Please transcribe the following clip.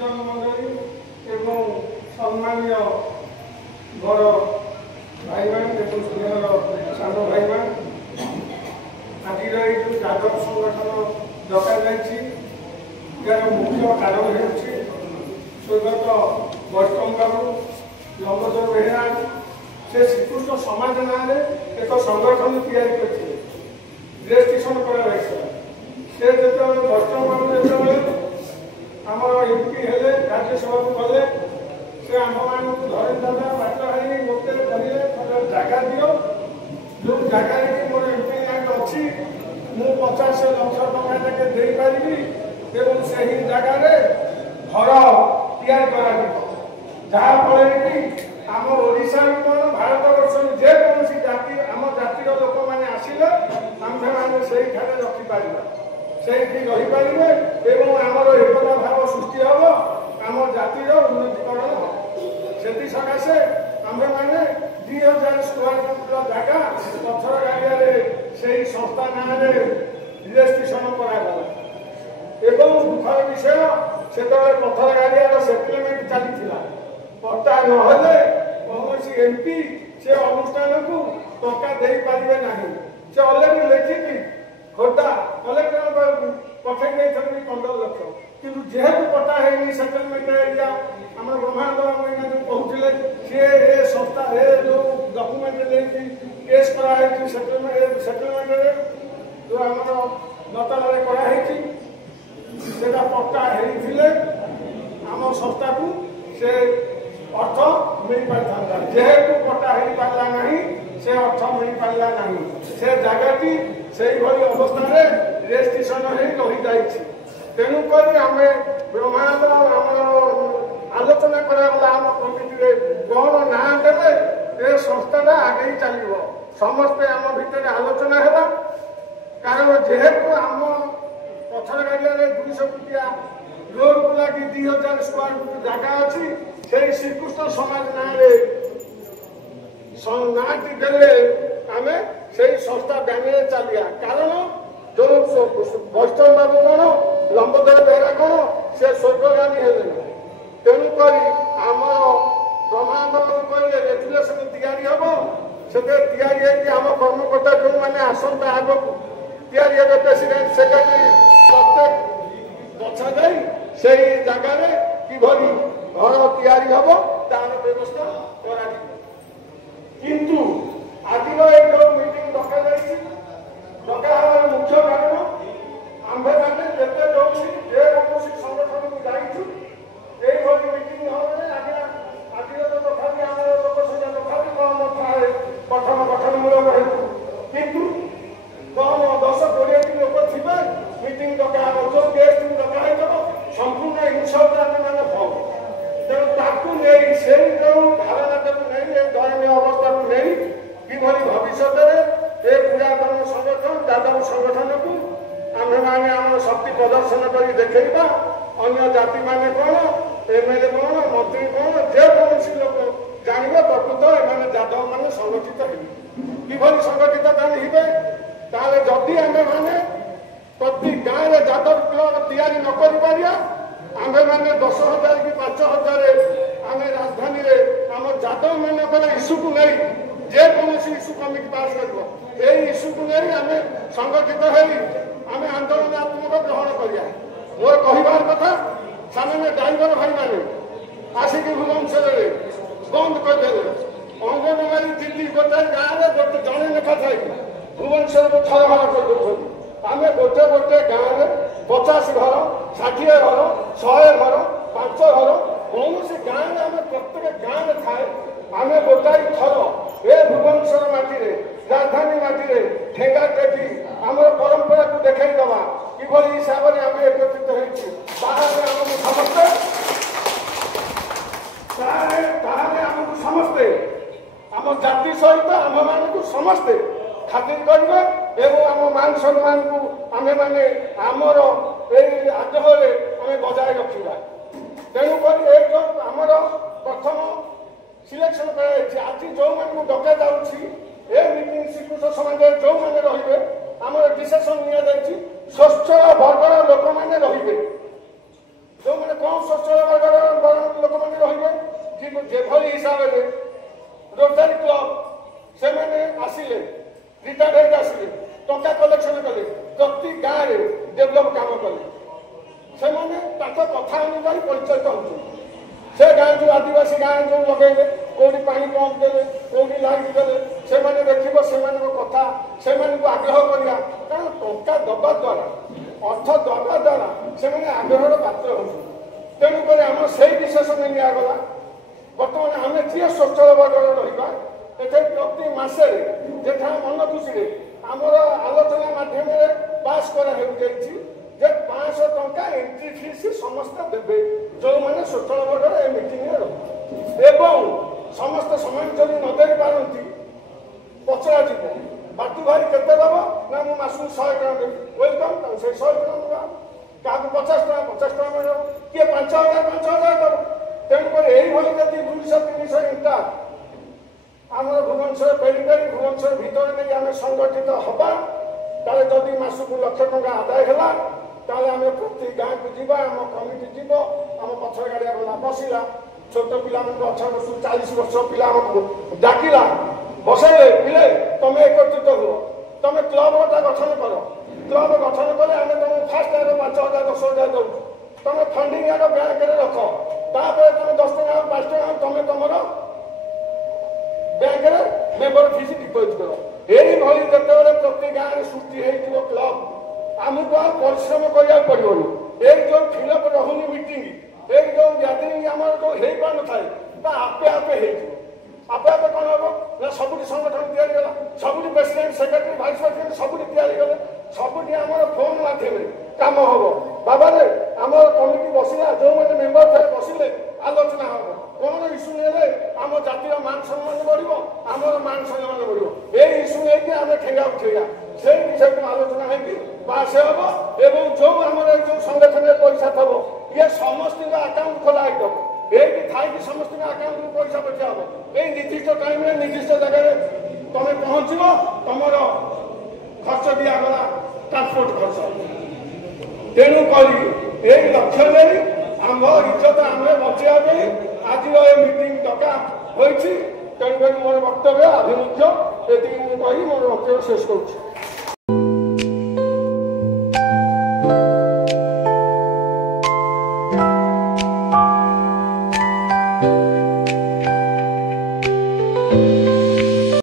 ଜନମଣ୍ଡଳୀ ଏବଂ ସମ୍ମାନୀୟ ବଡ଼ ଭାଇମାନେ ଏବଂ ସ୍ନେହର ସାନ ଭାଇମାନେ, ଆଜିର ଏଇ ଯେଉଁ ଯାଦବ ସଂଗଠନ ଡକାଯାଇଛି ଏହାର ମୁଖ୍ୟ କାରଣ ହେଉଛି ସ୍ୱର୍ଗତ ବୈଷ୍ଣବ ବାବୁ ଲମ୍ବୋଦର ବେହେରା ସେ ଶ୍ରୀକୃଷ୍ଣ ସମାଜ ନାଁରେ ଏକ ସଂଗଠନ ତିଆରି କରିଥିଲେ। ରେଜିଷ୍ଟ୍ରେସନ କରାଯାଇଥିଲା। ସେ ଯେତେବେଳେ ବୈଷ୍ଣବ ବାବୁ ଯେତେବେଳେ ଆମର ଏମପି ହେଲେ, ରାଜ୍ୟସଭାକୁ ଗଲେ, ସେ ଆମ୍ଭମାନଙ୍କୁ ଧରି ଦାଦା ବାଟ ହାରି ମୋତେ କହିଲେ ଜାଗା ଦିଅ, ଯେଉଁ ଜାଗାରେ କି ମୋର ଏମପି ଲ୍ୟାଣ୍ଡ ଅଛି ମୁଁ 50 ଲକ୍ଷ ଟଙ୍କା ଲେଖେ ଦେଇପାରିବି ଏବଂ ସେହି ଜାଗାରେ ଘର ତିଆରି କରାଯିବ, ଯାହାଫଳରେ କି ଆମ ଓଡ଼ିଶାରୁ କ'ଣ ଭାରତବର୍ଷରୁ ଯେକୌଣସି ଜାତି ଆମ ଜାତିର ଲୋକମାନେ ଆସିଲେ ଆମ୍ଭେମାନେ ସେଇଠାରେ ରଖିପାରିବା, ସେଇଠି ରହିପାରିବେ ଏବଂ ଆମର ଏକତା ଭାବ ସୃଷ୍ଟି ହେବ, ଆମ ଜାତିର ଉନ୍ନତିକରଣ ହେବ। ସେଥିସକାଶେ ଆମ୍ଭେମାନେ 2000 ସ୍କୋୟାର ଫୁଟର ଜାଗା ପଥର ଗାଡ଼ିଆରେ ସେହି ସଂସ୍ଥା ନାଁରେ ରେଜିଷ୍ଟ୍ରେସନ କରାଗଲା ଏବଂ ଦୁଃଖର ବିଷୟ ସେତେବେଳେ ପଥର ଗାଡ଼ିଆର ସେଟଲମେଣ୍ଟ ଚାଲିଥିଲା। ପଟ୍ଟା ନହେଲେ କୌଣସି ଏମପି ସେ ଅନୁଷ୍ଠାନକୁ ଟଙ୍କା ଦେଇପାରିବେ ନାହିଁ। ସେ ଅଲରେଡି ଲେଖିକି ଖୋର୍ଦ୍ଧା କଲେକ୍ଟର ପଠାଇ ଦେଇଛନ୍ତି 15 ଲକ୍ଷ, କିନ୍ତୁ ଯେହେତୁ ପଟ୍ଟା ହେଇନି ସେଟଲମେଣ୍ଟ ଏରିଆ ଆମର ବ୍ରହ୍ମାଣ୍ଡ ମହିନା ଯେଉଁ କହୁଥିଲେ ସିଏ ଏ ସଂସ୍ଥା ଏ ଯେଉଁ ଡକୁମେଣ୍ଟ ନେଇକି କେସ୍ କରାହେଇଛି ସେଟଲମେଣ୍ଟରେ ଯେଉଁ ଆମର ନତାଳରେ କରାହେଇଛି ସେଟା ପଟ୍ଟା ହେଇଥିଲେ ଆମ ସଂସ୍ଥାକୁ ସେ ଅର୍ଥ ମିଳିପାରିଥାନ୍ତା। ଯେହେତୁ ପଟ୍ଟା ହେଇପାରିଲା ନାହିଁ ସେ ଅର୍ଥ ମିଳିପାରିଲା ନାହିଁ। ସେ ଜାଗାଟି ସେଇଭଳି ଅବସ୍ଥାରେ ରେଜିଷ୍ଟ୍ରେସନ ହେଇ ରହିଯାଇଛି। ତେଣୁକରି ଆମେ ବ୍ରହ୍ମାଣ୍ଡ ଆମର ଆଲୋଚନା କରାଗଲା ଆମ କମିଟିରେ କ'ଣ ନାଁ ଦେଲେ ଏ ସଂସ୍ଥାଟା ଆଗେଇ ଚାଲିବ। ସମସ୍ତେ ଆମ ଭିତରେ ଆଲୋଚନା ହେଲା, କାରଣ ଯେହେତୁ ଆମ ପଥର ଗାଡ଼ିଆରେ 200 ଫୁଟିଆ ରୋଡକୁ ଲାଗି 2000 ସ୍କୋୟାର ଫୁଟ ଜାଗା ଅଛି, ସେଇ ଶ୍ରୀକୃଷ୍ଣ ସମାଜ ନାଁରେ ନାଁଟି ଦେଲେ ଆମେ ସେଇ ସଂସ୍ଥା ବ୍ୟାନରେ ଚାଲିବା। କାରଣ ଯୋଉ ବୈଷ୍ଣବ ବାବୁ କ'ଣ ଲମ୍ବୋଦର ବେହେରା କ'ଣ ସେ ସ୍ୱର୍ଗଗାମୀ ହେଲେଣି। ତେଣୁକରି ଆମର ବ୍ରହ୍ମାଣ୍ଡ ବାବୁ କହିଲେ ରେଜୁଲେସନ ତିଆରି ହେବ, ସେଥିରେ ତିଆରି ହେଇକି ଆମ କର୍ମକର୍ତ୍ତା ଯେଉଁମାନେ ଆସନ୍ତା ଆଗକୁ ତିଆରି ହେବେ ପ୍ରେସିଡେଣ୍ଟ ସେକ୍ରେଟାରୀ ପ୍ରତ୍ୟେକ ବଛାଯାଇ ସେଇ ଜାଗାରେ କିଭଳି ଘର ତିଆରି ହେବ ତାର ବ୍ୟବସ୍ଥା କରାଯିବ। କିନ୍ତୁ ଆଜିର ଏଇ ଯେଉଁ ମିଟିଂ ଡକାଯାଇଛି, ଡକା ହେବାର ମୁଖ୍ୟ କାରଣ ଆମ୍ଭେମାନେ ଯେତେ ଯୋଉଠି ଯେକୌଣସି ସଂଗଠନକୁ ଯାଇଛୁ ଏଇଭଳି ମିଟିଂ ହେଲେ ଆଜିର ତ ତଥାପି ଆମର ଲୋକ ସଂଖ୍ୟା ତଥାପି କମ ଥାଏ ଗଠନମୂଳକ ହେତୁ, କିନ୍ତୁ କମ 10-20ଟି ଲୋକ ଥିବେ ମିଟିଂ ଡକା ହେବ, ଯୋଉ ଗେଷ୍ଟ ଡକା ହେଇଥିବ ସମ୍ପୂର୍ଣ୍ଣ ଇନସଲ୍ଟ ଆମେମାନେ ହଉ। ତେଣୁ ତାକୁ ନେଇ ସେଇ ଯେଉଁ ଧାରଣାଟାକୁ ନେଇ ଏ ଦୟନୀୟ ଅବସ୍ଥାକୁ ନେଇ କିଭଳି ଭବିଷ୍ୟତରେ ଏ ପୁରାତନ ସଂଗଠନ ଯାଦବ ସଂଗଠନକୁ ଆମ୍ଭେମାନେ ଆମର ଶକ୍ତି ପ୍ରଦର୍ଶନ କରି ଦେଖେଇବା। ଅନ୍ୟ ଜାତିମାନେ କ'ଣ, ଏମଏଲଏ କ'ଣ, ମନ୍ତ୍ରୀ କ'ଣ, ଯେକୌଣସି ଲୋକ ଜାଣିବେ ପ୍ରକୃତ ଏମାନେ ଯାଦବ ମାନେ ସଂଗଠିତ ହେବେ। କିଭଳି ସଂଗଠିତ ହେବେ? ତାହେଲେ ଯଦି ଆମେମାନେ ପ୍ରତି ଗାଁରେ ଯାଦବ କ୍ଲବ ତିଆରି ନ କରିପାରିବା, ଆମ୍ଭେମାନେ 10,000 କି 5,000 ଆମେ ରାଜଧାନୀରେ ଆମ ଯାଦବ ମାନଙ୍କର ଇସ୍ୟୁକୁ ନେଇ ଯେକୌଣସି ଇସ୍ୟୁ କମିଟି ପାସ୍ କରିବ, ଏଇ ଇସ୍ୟୁକୁ ନେଇ ଆମେ ସଂଗଠିତ ହେଇ ଆମେ ଆନ୍ଦୋଳନାତ୍ମକ ଗ୍ରହଣ କରିବା। ମୋର କହିବାର କଥା, ସେମାନେ ଡ୍ରାଇଭର ଭାଇମାନେ ଆସିକି ଭୁବନେଶ୍ୱରରେ ବନ୍ଦ କରିଦେଲେ। ଅଙ୍ଗନବାଡ଼ି ଦିଲ୍ଲୀ ଗୋଟାଏ ଗାଁରେ ଜଣେ ଲେଖା ଥାଇ ଭୁବନେଶ୍ୱରକୁ ଥରହର କରିଦେଉଛନ୍ତି। ଆମେ ଗୋଟେ ଗାଁରେ 50 ଘର, 60 ଘର, 100 ଘର, 5 ଘର, କୌଣସି ଗାଁରେ ଆମେ ପ୍ରତ୍ୟେକ ଗାଁରେ ଥାଏ ଆମେ ଗୋଟାଏ ଥର ଏ ଭୁବନେଶ୍ୱର ମାଟିରେ ରାଜଧାନୀ ମାଟିରେ ଠେଙ୍ଗା ଟେକି ଆମର ପରମ୍ପରାକୁ ଦେଖାଇଦେବା କିଭଳି ହିସାବରେ ଆମେ ଏକତ୍ରିତ ହେଇଛୁ। ତାହେଲେ ଆମକୁ ସମସ୍ତେ ଆମ ଜାତି ସହିତ ଆମମାନଙ୍କୁ ସମସ୍ତେ ଖାତିର କରିବେ ଏବଂ ଆମ ମାନ ସମ୍ମାନକୁ ଆମେମାନେ ଆମର ଏଇ ଆଗ୍ରହରେ ଆମେ ବଜାୟ ରଖିବା। ତେଣୁକରି ଏ ଯେଉଁ ଆମର ପ୍ରଥମ ସିଲେକ୍ସନ କରାଯାଇଛି, ଆଜି ଯେଉଁମାନଙ୍କୁ ଡକାଯାଉଛି ଏ ମିଟିଂ ଶ୍ରୀକୃଷ୍ଣ ସମାଜରେ ଯେଉଁମାନେ ରହିବେ ଆମର ଡିସିସନ ନିଆଯାଇଛି ସ୍ୱଚ୍ଛଳ ବର୍ଗର ଲୋକମାନେ ରହିବେ। ଯେଉଁମାନେ କମ୍ ସ୍ୱଚ୍ଛଳ ସୁଲଭ କାମ କଲେ ସେମାନେ ତାଙ୍କ କଥା ଅନୁଯାୟୀ ପରିଚାଳିତ ହେଉଛନ୍ତି। ସେ ଗାଁ ଯେଉଁ ଆଦିବାସୀ ଗାଁ ଯେଉଁ ଲଗେଇଲେ କୋଉଠି ପାଣି ପମ୍ପ ଦେଲେ କୋଉଠି ଲାଇଟ୍ ଦେଲେ ସେମାନେ ଦେଖିବ ସେମାନଙ୍କ କଥା ସେମାନଙ୍କୁ ଆଗ୍ରହ କରିବା କାରଣ ଟଙ୍କା ଦେବା ଦ୍ୱାରା ଅର୍ଥ ଦେବା ଦ୍ୱାରା ସେମାନେ ଆଗ୍ରହର ପାତ୍ର ହେଉଛନ୍ତି। ତେଣୁକରି ଆମର ସେଇ ବିଶେଷଣ ନିଆଗଲା। ବର୍ତ୍ତମାନ ଆମେ ଯିଏ ସ୍ୱଚ୍ଛଳ ବର୍ଗରେ ରହିବା ଏଠାରେ ପ୍ରତି ମାସରେ ଯେଠା ମନ ଖୁସିରେ ଆମର ଆଲୋଚନା ମାଧ୍ୟମରେ ପାସ୍ କରାହେଉଛି ଯେ 500 ଟଙ୍କା ଏଣ୍ଟ୍ରି ଫିସ୍ ସମସ୍ତେ ଦେବେ ଯେଉଁମାନେ ସ୍ୱଚ୍ଛଳ ବର୍ଗରେ ଏ ମିଟିଂରେ ରହିବେ ଏବଂ ସମସ୍ତେ ସମାନ ଯଦି ନ ଦେଇପାରନ୍ତି ପଚରାଯିବ ବାଟୁ ଭାଇ କେତେ ଦେବ ନା ମୁଁ ମାସକୁ 100 ଟଙ୍କା ଦେବି ୱେଲକମ୍ ତାଙ୍କୁ ସେଇ 100 ଟଙ୍କା ଦେବା କାହାକୁ 50 ଟଙ୍କା ମିଳିବ କିଏ 5,000 ଦେବ। ତେଣୁକରି ଏଇଭଳି ଯଦି 200-300 ଇଣ୍ଟା ଆମର ଭୁବନେଶ୍ୱର ପେରିଫେରି ଭୁବନେଶ୍ୱର ଭିତରେ ନେଇ ଆମେ ସଂଗଠିତ ହେବା ତାହେଲେ ଯଦି ମାସକୁ 1,00,000 ଟଙ୍କା ଆଦାୟ ହେଲା ତାହେଲେ ଆମେ ପ୍ରତି ଗାଁକୁ ଯିବା ଆମ କମିଟି ଯିବ ଆମ ପଛରେ ଗାଡ଼ିଆ ଗଲା ବସିଲା ଛୋଟ ପିଲାମାନଙ୍କୁ 18-40 ବର୍ଷ ପିଲା ଆମକୁ ଡାକିଲା ବସେଇଲେ ପିଲେ ତମେ ଏକତ୍ରିତ ହୁଅ ତମେ କ୍ଲବ ଗୋଟା ଗଠନ କର କ୍ଲବ ଗଠନ କଲେ ଆମେ ତମକୁ ଫାଷ୍ଟ ଆଗ 5,000-10,000 ଦେଉଛୁ ତମେ ଫଣ୍ଡିଂ ଆଗ ବ୍ୟାଙ୍କରେ ରଖ ତାପରେ ତମେ 10 ଟଙ୍କା 5 ଟଙ୍କା ତମେ ତମର ବ୍ୟାଙ୍କରେ ମେମ୍ବର ଫିସ୍ ଡିପୋଜିଟ୍ କର। ଏଇଭଳି ଯେତେବେଳେ ପ୍ରତି ଗାଁରେ ସୃଷ୍ଟି ହେଇଯିବ କ୍ଲବ ଆମକୁ ଆଉ ପରିଶ୍ରମ କରିବାକୁ ପଡ଼ିବନି। ଏଇ ଯେଉଁ ଫିଲ୍ଅପ୍ ରହୁନି ମିଟିଂ ଏଇ ଯେଉଁ ଗ୍ୟାଦରିଂ ଆମର ଯେଉଁ ହେଇପାରୁନଥାଏ ତା ଆପେ ଆପେ ହେଇଯିବ। ଆପେ ଆପେ କ'ଣ ହେବ ନା ସବୁଠି ସଂଗଠନ ତିଆରି ହେଲା ସବୁଠି ପ୍ରେସିଡେଣ୍ଟ ସେକ୍ରେଟାରୀ ଭାଇସ୍ ପ୍ରେସିଡେଣ୍ଟ ସବୁଠି ତିଆରି କଲେ ସବୁଠି ଆମର ଫୋନ୍ ମାଧ୍ୟମରେ କାମ ହେବ। ବାବାରେ ଆମର କମିଟି ବସିଲା ଯେଉଁମାନେ ମେମ୍ବର ଥାଏ ବସିଲେ ଆଲୋଚନା ହେବ କ'ଣ ଇସ୍ୟୁ ନେଲେ ଆମ ଜାତିର ମାନ ସମ୍ମାନ ବଢ଼ିବ ଆମର ମାନ ସମ୍ମାନ ବଢ଼ିବ ଏଇ ଇସ୍ୟୁ ନେଇକି ଆମେ ଠେଙ୍ଗା ଉଠେଇବା ସେଇ ବିଷୟକୁ ଆଲୋଚନା ହେଇକି ପାସ୍ ହେବ ଏବଂ ଯେଉଁ ଆମର ଏଇ ଯେଉଁ ସଂଗଠନରେ ପଇସା ଥବ ଇଏ ସମସ୍ତଙ୍କ ଆକାଉଣ୍ଟ ଖୋଲା ହେଇଥିବ ଏଇଠି ଥାଇକି ସମସ୍ତଙ୍କ ଆକାଉଣ୍ଟରୁ ପଇସା ପଠା ହେବ ଏଇ ନିର୍ଦ୍ଦିଷ୍ଟ ଟାଇମ୍ରେ ନିର୍ଦ୍ଦିଷ୍ଟ ଜାଗାରେ ତମେ ପହଞ୍ଚିବ ତମର ଖର୍ଚ୍ଚ ଦିଆଗଲା ଟ୍ରାନ୍ସପୋର୍ଟ ଖର୍ଚ୍ଚ। ତେଣୁ କରି ଏଇ ଲକ୍ଷ୍ୟ ନେଇ ଆମ ଇଜ୍ଜତ ଆମେ ବଞ୍ଚାଇବା ପାଇଁ ଆଜିର ଏ ମିଟିଂ ଡକା ହୋଇଛି। ତେଣୁକରି ମୋର ବକ୍ତବ୍ୟ ଆଭିମୁଖ୍ୟ ଏତିକି ମୁଁ କହି ମୋର ବକ୍ତବ୍ୟ ଶେଷ କରୁଛି।